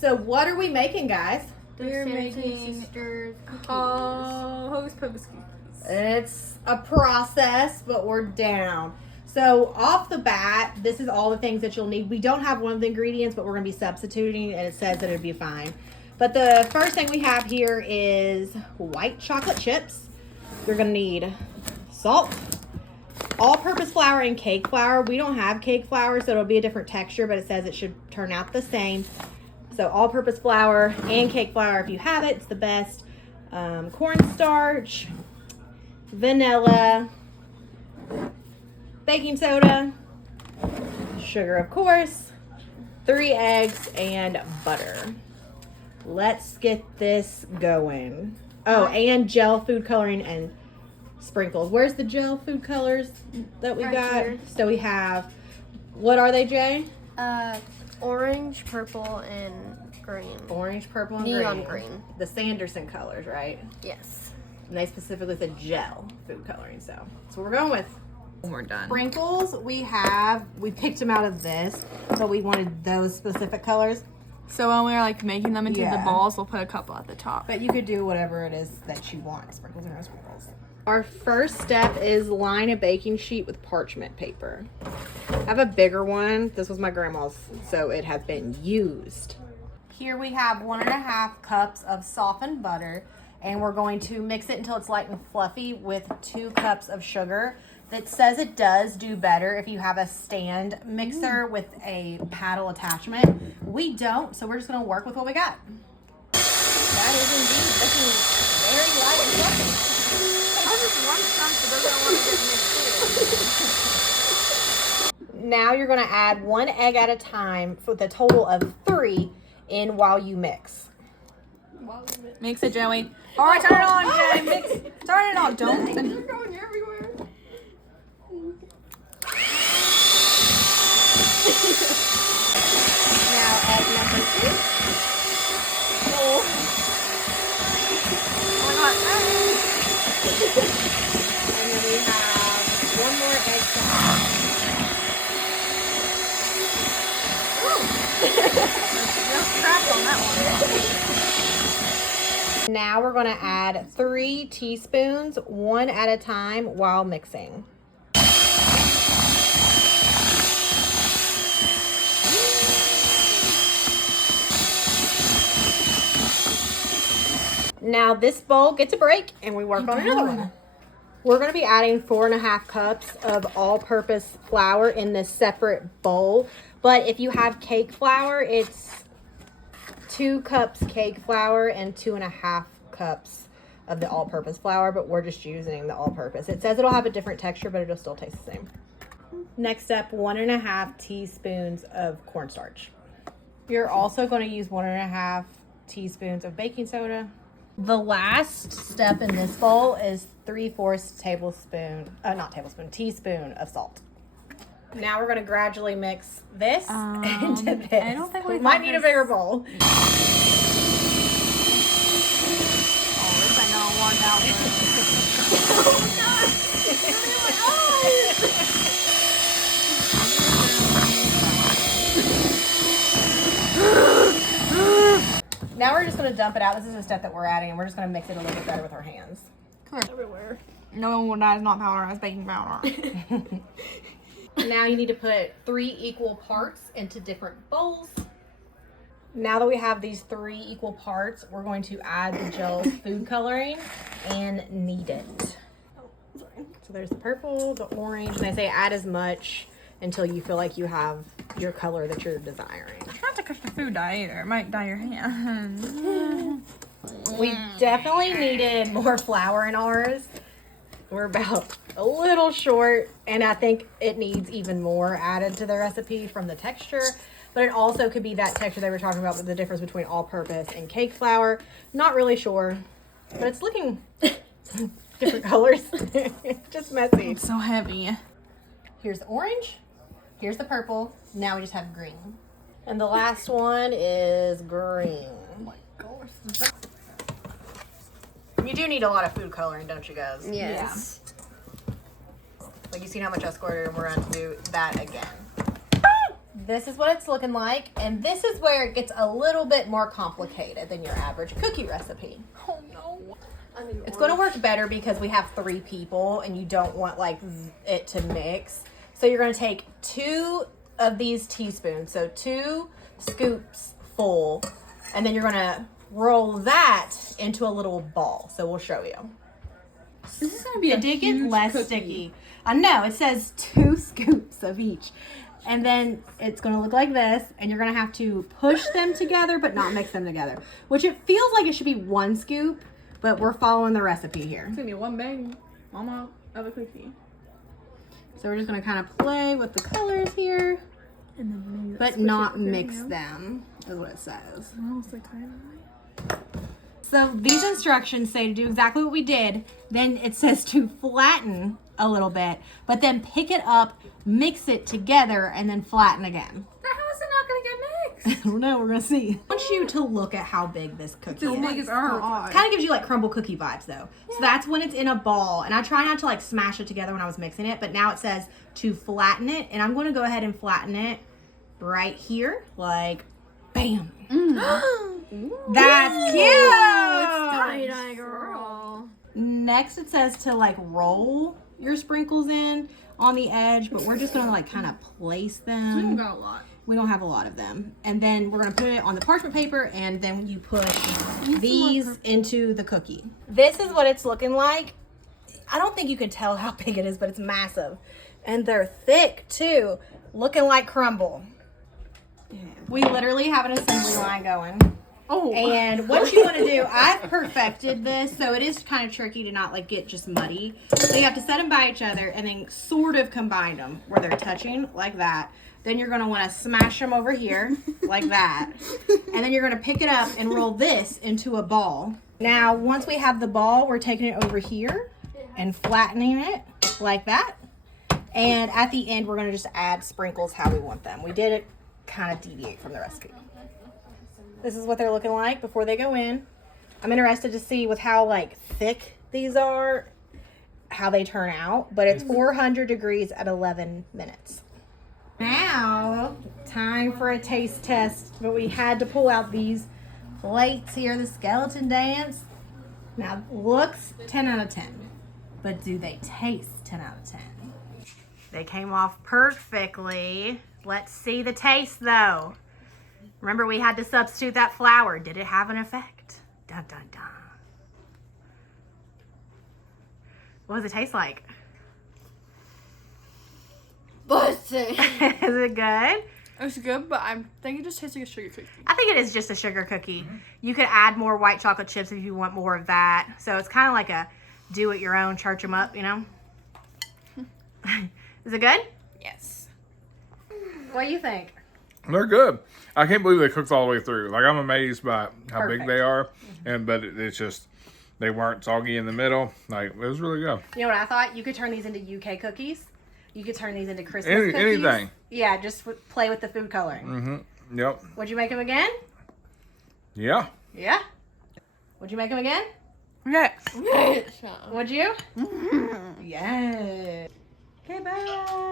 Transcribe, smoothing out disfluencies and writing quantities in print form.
So what are we making, guys? We're making Hocus Pocus cookies. It's a process, but we're down. So off the bat, this is all the things that you'll need. We don't have one of the ingredients, but we're going to be substituting, and it says that it'd be fine. But the first thing we have here is white chocolate chips. You're going to need salt, all-purpose flour, and cake flour. We don't have cake flour, so it'll be a different texture, but it says it should turn out the same. So all-purpose flour and cake flour, if you have it, it's the best. Cornstarch, vanilla, baking soda, sugar, of course, 3 eggs, and butter. Let's get this going. Oh, and gel food coloring and sprinkles. Where's the gel food colors that we got? Here. So we have, what are they, Jay? Orange, purple, and green. Orange, purple, and neon green. The Sanderson colors, right? Yes. And they specifically said gel food coloring, so that's what we're going with. When we're done. Sprinkles, we picked them out of this, but we wanted those specific colors. So when we're like making them into the balls, we'll put a couple at the top. But you could do whatever it is that you want, sprinkles or no sprinkles. Our first step is line a baking sheet with parchment paper. I have a bigger one. This was my grandma's, so it has been used. Here we have 1.5 cups of softened butter, and we're going to mix it until it's light and fluffy with 2 cups of sugar. That says it does do better if you have a stand mixer with a paddle attachment. We don't, so we're just gonna work with what we got. That is indeed looking very light and fluffy. I just want some, so doesn't want to get mixed in. Now you're gonna add 1 egg at a time with a total of 3 in while you mix. Mix it, Joey. All right, turn it on, Jay. Mix. Turn it on. Don't. You're going everywhere. Now egg number 2. Oh my God. And then we have 1 more egg to add. No crap on that one. Now we're going to add 3 teaspoons, 1 at a time, while mixing. Now this bowl gets a break and we work on another one. We're going to be adding 4.5 cups of all-purpose flour in this separate bowl. But if you have cake flour, it's 2 cups cake flour and 2.5 cups of the all-purpose flour, but we're just using the all-purpose. It says it'll have a different texture, but it'll still taste the same. Next up, 1.5 teaspoons of cornstarch. You're also going to use 1.5 teaspoons of baking soda. The last step in this bowl is 3/4 teaspoon of salt. Now we're going to gradually mix this into this. I don't think we might need a bigger bowl. I know one out Now we're just going to dump it out. This is a step that we're adding, and we're just going to mix it a little bit better with our hands. everywhere. No one that is not powder as baking powder. Now you need to put 3 equal parts into different bowls. Now that we have these 3 equal parts, we're going to add the gel food coloring and knead it. So there's the purple, the orange, and they say add as much until you feel like you have your color that you're desiring. Try not to cook the food dye either. It might dye your hands. We definitely needed more flour in ours. We're about a little short, and I think it needs even more added to the recipe from the texture. But it also could be that texture they were talking about with the difference between all-purpose and cake flour. Not really sure, but it's looking different colors. Just messy. It's so heavy. Here's the orange. Here's the purple. Now we just have green. And the last one is green. Oh my gosh. You do need a lot of food coloring, don't you guys? Yes. Like, you seen how much I squirted, and we're going to do that again. this is what it's looking like. And this is where it gets a little bit more complicated than your average cookie recipe. Oh no. It's going to work better because we have 3 people and you don't want like it to mix. So you're going to take 2 of these teaspoons, so 2 scoops full, and then you're going to roll that into a little ball. So we'll show you. This is gonna be It did get less sticky. I know, it says 2 scoops of each. And then it's going to look like this, and you're going to have to push them together but not mix them together, which it feels like it should be 1 scoop, but we're following the recipe here. It's gonna be one bang, mama of a cookie. So we're just going to kind of play with the colors here, And then maybe but not mix them, is what it says. So these instructions say to do exactly what we did. Then it says to flatten a little bit, but then pick it up, mix it together, and then flatten again. How is it not gonna get mixed? I don't know, we're gonna see. I want you to look at how big this cookie It's is. as big as ours. Kind of gives you like crumble cookie vibes though. Yeah. So that's when it's in a ball. And I try not to like smash it together when I was mixing it, but now it says to flatten it. And I'm going to go ahead and flatten it right here. Like, bam. That's cute. Tie-dye girl. Next it says to like roll your sprinkles in on the edge, but we're just going to like kind of place them. We don't got a lot. We don't have a lot of them. And then we're going to put it on the parchment paper, and then you push these into the cookie. This is what it's looking like. I don't think you can tell how big it is, but it's massive. And they're thick too, looking like crumble. Yeah. We literally have an assembly line going. Oh. And what you want to do, I've perfected this, so it is kind of tricky to not like get just muddy. So you have to set them by each other and then sort of combine them where they're touching like that. Then you're going to want to smash them over here like that. And then you're going to pick it up and roll this into a ball. Now, once we have the ball, we're taking it over here and flattening it like that. And at the end, we're going to just add sprinkles how we want them. We did it kind of deviate from the recipe. This is what they're looking like before they go in. I'm interested to see with how like thick these are, how they turn out. But it's 400 degrees at 11 minutes. Now, time for a taste test. But we had to pull out these plates here, the skeleton dance. Now, looks 10 out of 10. But do they taste 10 out of 10? They came off perfectly. Let's see the taste though. Remember, we had to substitute that flour. Did it have an effect? Dun, dun, dun. What does it taste like? Busted. Is it good? It's good, but I think it just tastes like a sugar cookie. I think it is just a sugar cookie. You could add more white chocolate chips if you want more of that. So it's kind of like a do it your own, church them up, you know? Is it good? Yes. What do you think? They're good. I can't believe they cooked all the way through. Like, I'm amazed by how Perfect. big they are. But it's just, they weren't soggy in the middle. Like, it was really good. You know what I thought? You could turn these into UK cookies. You could turn these into Christmas cookies. Anything. Yeah, just play with the food coloring. Mm-hmm. Yep. Would you make them again? Yeah. Yeah. Would you make them again? Yes. Would you? Yes. Okay, bye.